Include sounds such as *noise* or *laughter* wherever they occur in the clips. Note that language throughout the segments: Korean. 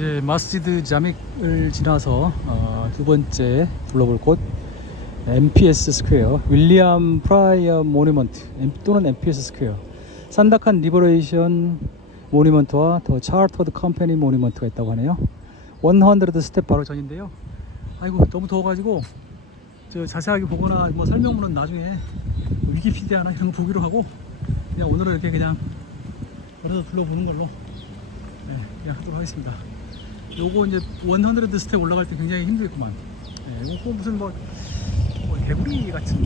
이제 마스지드 자믹을 지나서 어, 두 번째 둘러볼 곳 MPS 스퀘어. 윌리엄 프라이어 모니먼트 또는 MPS 스퀘어. 산다칸 리버레이션 모니먼트와 더 차르터드 컴퍼니 모니먼트가 있다고 하네요. 100 스텝 바로 전인데요. 아이고 너무 더워가지고 저 자세하게 보거나 뭐 설명문은 나중에 위키피디아나 이런 거 보기로 하고 그냥 오늘은 이렇게 그냥 걸어서 둘러보는 걸로. 네, 그냥 하도록 하겠습니다 요거 이제 100 스텝 올라갈 때 굉장히 힘들겠구만. 네, 요거 무슨 뭐, 뭐 개구리 같은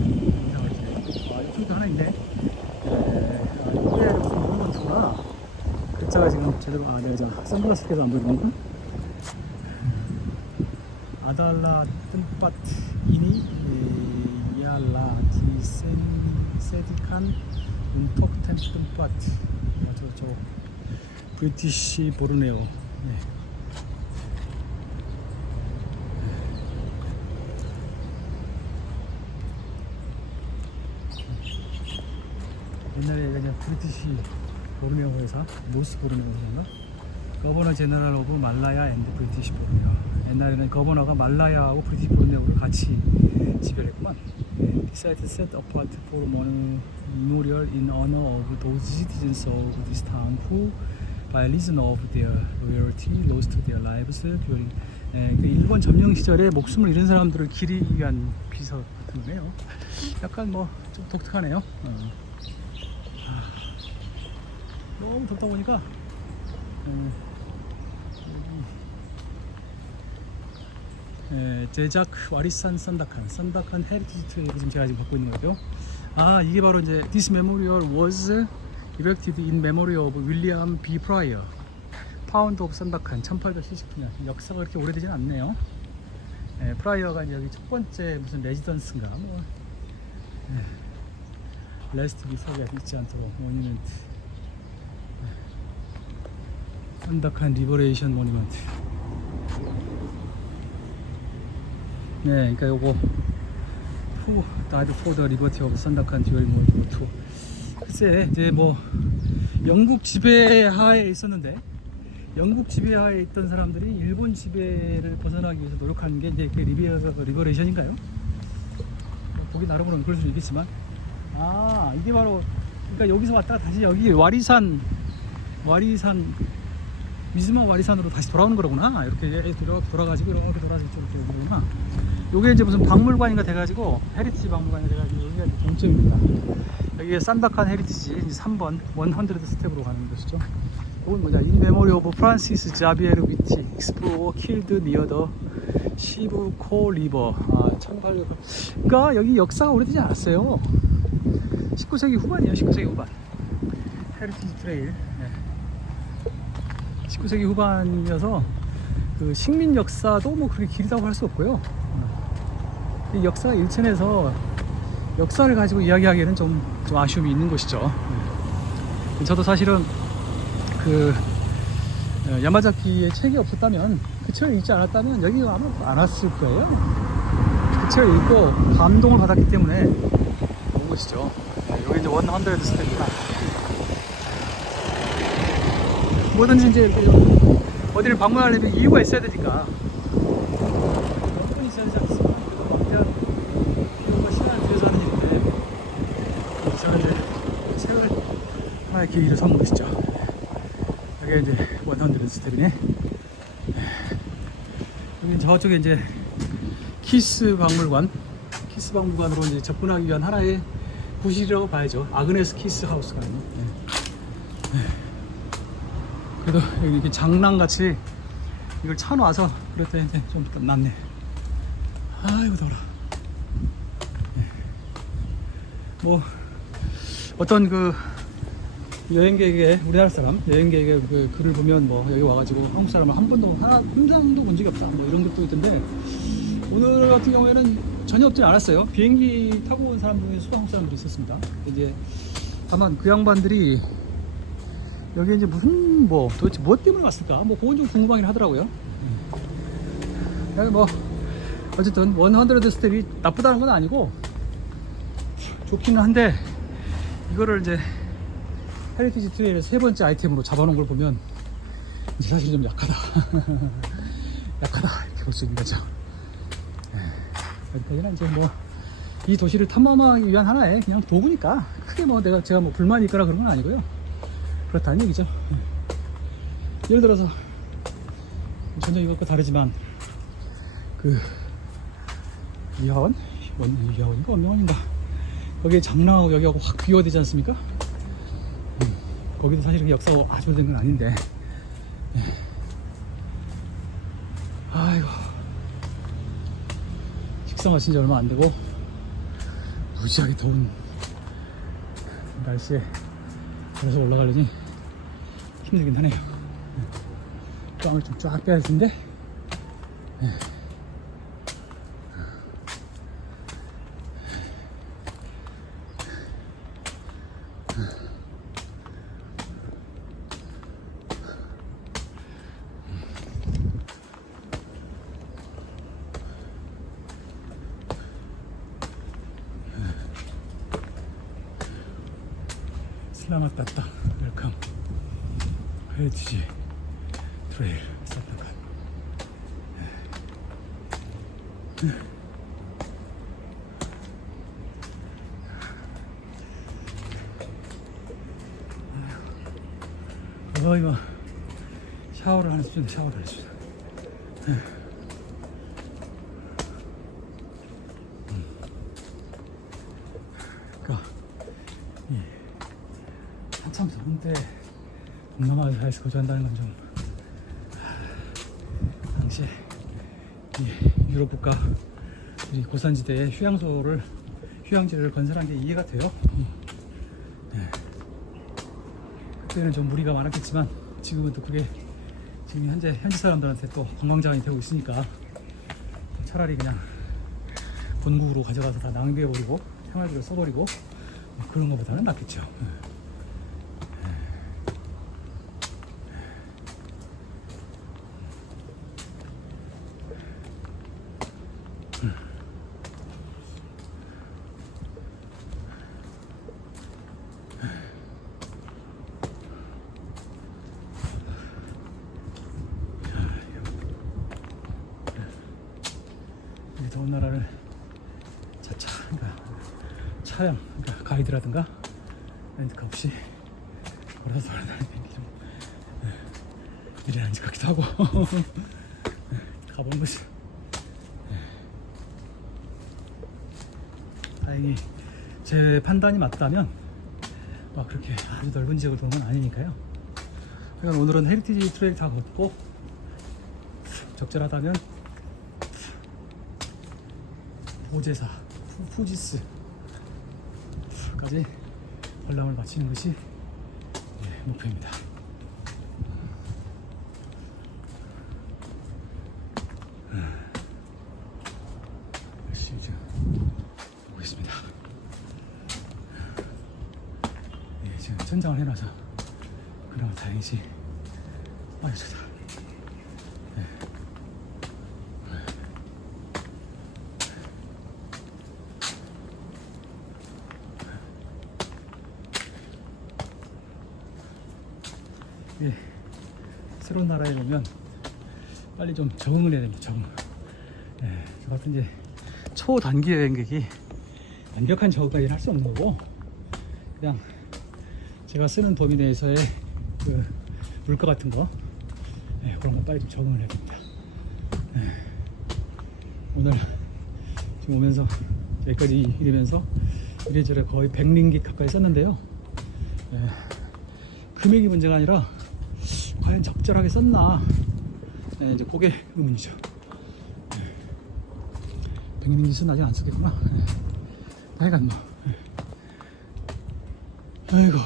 이상을 지네 아 이쪽도 하나 있네. 네, 아, 이게 무슨 모니먼트구나 글자가 지금 제대로 아 내가 저 선글라스 껴서 안 보이는구나 아달라 뜸밭 이니 야라 디센 세디칸 운톡 템 뜸밭. 맞아 저 브리티시 보르네오 네. 옛날에 그냥 브리티시 보르네오 회사 모스 보르네오 회사인가? 거버너 제너럴 오브 말라야 앤드 브리티시 보르네오. 옛날에는 거버너가 말라야하고 브리티시 보르네오를 같이 지배했구만. Decided set apart for memorial in honor of those citizens of this town who by reason of their loyalty lost their lives during 예, 그 일본 점령 시절에 목숨을 잃은 사람들을 기리기 위한 비서 같은 거네요. 약간 뭐 좀 독특하네요. 어. 너무 덥다 보니까. 음, 예, 제작 와리산 산다칸 산다칸 헤리티지 트레이를 지금 제가 지금 갖고 있는 거죠 아 이게 바로 이제 This memorial was erected in memory of William B. Pryor. 파운드 오브 산다칸 1879년. 역사가 그렇게 오래되진 않네요. 예, 프라이어가 이제 여기 첫 번째 무슨 레지던스인가? 뭐 예, 레스트 비서가 있지 않도록 모니멘트 산다칸 리버레이션 모니먼트. 네 그러니까 요거 후 다이드 포더 리버티 오브 산다칸 듀얼 모니먼트 글쎄 이제 뭐 영국 지배하에 있었는데 영국 지배하에 있던 사람들이 일본 지배를 벗어나기 위해서 노력하는 게 이제 리버레이션인가요? 뭐 보기 나름으로는 그럴 수 있겠지만. 아 이게 바로 그러니까 여기서 왔다가 다시 여기 와리산 와리산 미즈마 와리산으로 다시 돌아오는 거구나. 이렇게 돌아, 돌아가지고 이렇게 돌아서 이쪽으로 이렇게 오는구나. 요게 이제 무슨 박물관인가 돼가지고 헤리티지 박물관이 돼가지고 여기가 이제 종점입니다. 여기에 산다칸 헤리티지 이제 3번 100 스텝으로 가는 곳이죠. 이건 뭐냐? 인 메모리 오브 프란시스 자비에르 위티 익스플로어 킬드 니어 더 시브코 리버 아 1800. 그러니까 여기 역사가 오래되지 않았어요. 19세기 후반이에요 19세기 후반. 헤리티지 트레일. 네. 19세기 후반이어서 그 식민 역사도 뭐 그렇게 길다고 할 수 없고요 이 역사가 일천해서 역사를 가지고 이야기하기에는 좀, 좀 아쉬움이 있는 곳이죠 네. 저도 사실은 그 어, 야마자키에 책이 없었다면 그 책을 읽지 않았다면 여기 아마 안 왔을 거예요. 그 책을 읽고 감동을 받았기 때문에 온 곳이죠. 네, 여기 이제 원 헌드레드 스텝이다. 뭐든지 이제 어디를 방문하려면 이유가 있어야 되니까 여건이 있어야 되지 않습니까? 그래도 비용과 시간을 들여서 하는 일인데 제가 이제 책을 하나의 계기를 삼은 것이죠. 여기 이제 원헌드레드 스텝이네. 여기 저쪽에 이제 키스 박물관, 키스 박물관으로 이제 접근하기 위한 하나의 구실이라고 봐야죠. 아그네스 키스 하우스가 있네. 네. 네. 그래도 이렇게 장난같이 이걸 차놔서 그랬더니 좀 낫네. 아이고 더워. 네. 뭐 어떤 그 여행객의 우리나라 사람 여행객의 그 글을 보면 뭐 여기 와가지고 한국 사람을 한 번도 하나 한 사람도 본 적이 없다 뭐 이런 것도 있던데 오늘 같은 경우에는 전혀 없지 않았어요 비행기 타고 온 사람 중에 수도 한국 사람들이 있었습니다 이제 다만 그 양반들이 여기 이제 무슨 뭐 도대체 무엇 때문에 왔을까 뭐 그건 좀 궁금하긴 하더라고요 음. 뭐 어쨌든 원헌드레드 스텝이 나쁘다는 건 아니고 좋기는 한데 이거를 이제 헤리티지 트레일의 세 번째 아이템으로 잡아놓은 걸 보면 이제 사실 좀 약하다. *laughs* 약하다. 이렇게 볼 수 있는 거죠. 예, 여기까지는 이제 뭐, 이 도시를 탐험하기 위한 하나의 그냥 도구니까 크게 뭐 내가 제가 뭐 불만이 있거나 그런 건 아니고요. 그렇다는 얘기죠. 예. 예를 들어서 전혀 이것과 다르지만 그 이하원? 원 이하원인가 원명원인가 거기에 장랑하고 여기하고 확 비교되지 않습니까? 음, 거기도 사실 그 역사가 아주 오래된 건 아닌데 예. 아이고 식사 마신 지 얼마 안 되고 무지하게 더운 날씨에 걸어서 올라가려니 힘들긴 하네요 예. 땀을 좀 쫙 빼야 할 텐데 예. 슬라맛 따따 웰컴 헤리티지. 트레일 사타칸 어 이거 샤워를 하는 수준 샤워를 하는 수준 그러니까 이 한참 더운데 동남아시아에서 거주한다는 건 좀 당시에 이 유럽 국가 이 고산지대에 휴양소를 휴양지를 건설한 게 이해가 돼요. 음. 네. 그때는 좀 무리가 많았겠지만 지금은 또 그게 지금 현재 현지 사람들한테 또 관광자원이 되고 있으니까 차라리 그냥 본국으로 가져가서 다 낭비해버리고 생활비를 써버리고 뭐 그런 것보다는 낫겠죠. 네. 이 더운 나라를 자차, 그러니까 차량, 그러니까 가이드라든가 렌트카 없이 걸어서 돌아다니는 게좀 미래한지 같기도 하고. *laughs* 가본 것이. 다행히 제 판단이 맞다면 막 그렇게 아주 넓은 지역을 도는 건 아니니까요. 그러니까 오늘은 헤리티지 트레일 다 걷고 적절하다면 보제사 푸- 푸지스 까지 관람을 마치는 것이 예, 목표입니다. 보겠습니다. 예, 천장을 해놔서 그나마 다행이지. 좋다. 예, 새로운 나라에 오면 빨리 좀 적응을 해야 됩니다. 적응. 예, 저 같은 이제 초단기 여행객이 완벽한 적응까지는 할 수 없는 거고 그냥 제가 쓰는 도미 내에서의 그 물가 같은 거 예, 그런 거 빨리 좀 적응을 해야 됩니다. 예, 오늘 지금 오면서 여기까지 이르면서 이래저래 거의 100링깃 가까이 썼는데요. 예, 금액이 문제가 아니라 과연 적절하게 썼나? 네, 이제 그게 의문이죠. 백링깃은 아직 안 쓰겠구나. 네. 하여간 뭐. 네. 아이고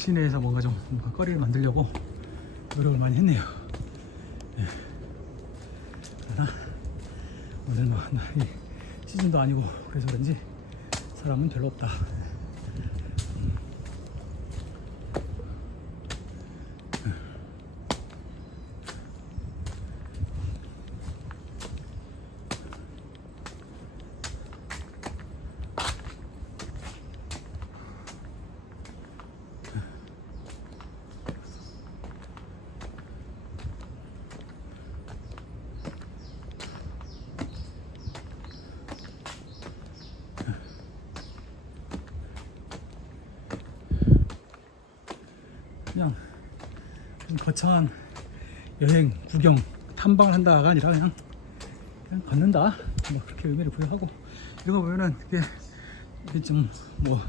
시내에서 뭔가 좀 뭔가 거리를 만들려고 노력을 많이 했네요. 예. 그러나 오늘 뭐이 시즌도 아니고 그래서 그런지 사람은 별로 없다. 음. 거창한 여행, 구경, 탐방을 한다가 아니라 그냥 그냥 걷는다. 뭐 그렇게 의미를 부여하고 이런 거 보면은 이게, 이게 좀뭐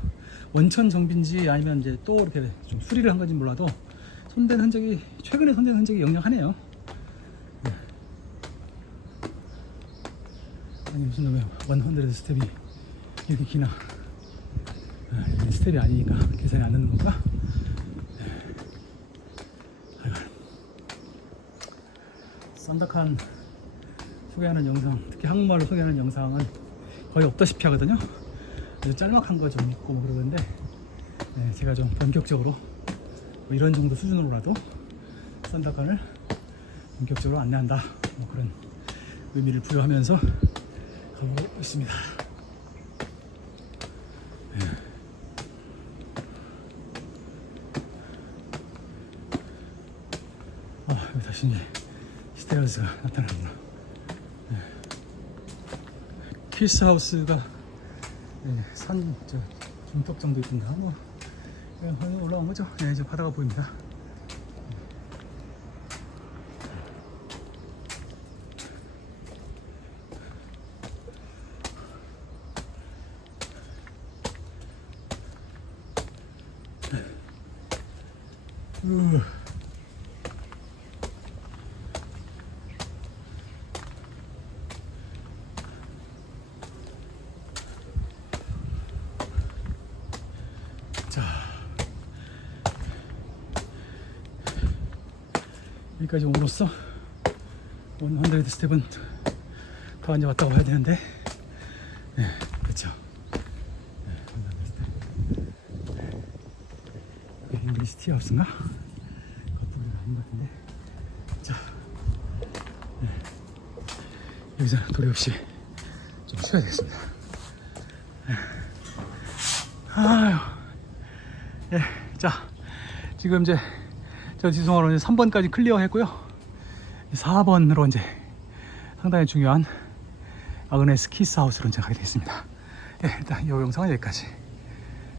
원천 정비인지 아니면 이제 또 이렇게 좀 수리를 한 건지 몰라도 손댄 흔적이 최근에 손댄 흔적이 역력하네요. 네. 아니 무슨 놈의 원헌드레드 스텝이 이렇게 기나? 아, 스텝이 아니니까 계산이 안 되는 건가? 썬더칸 소개하는 영상, 특히 한국말로 소개하는 영상은 거의 없다시피 하거든요. 아주 짤막한 거 좀 있고 뭐 그러는데 네, 제가 좀 본격적으로 뭐 이런 정도 수준으로라도 썬더칸을 본격적으로 안내한다 뭐 그런 의미를 부여하면서 가보고 있습니다. 아, 여기 다시 이제 어즈가 나타나는구나. 네. 키스하우스가 네, 산, 저, 중턱 정도 있던가. 뭐, 거기 올라온 거죠. 네, 이제 바다가 보입니다. 여기까지 옴으로써 원 헌드레드 스텝은 다 이제 왔다고 해야 되는데. 네 그렇죠. 네, 여기 잉글리시 티하우스인가? 그쪽이 아닌 것 같은데. 자 네. 여기서 도리 없이 좀 쉬어야 되겠습니다. 아유 예, 자, 지금 이제 저 지송화로 이제 3번까지 클리어 했고요. 4번으로 이제 상당히 중요한 아그네스 키스 하우스로 이제 가게 됐습니다. 예, 일단 이 영상은 여기까지.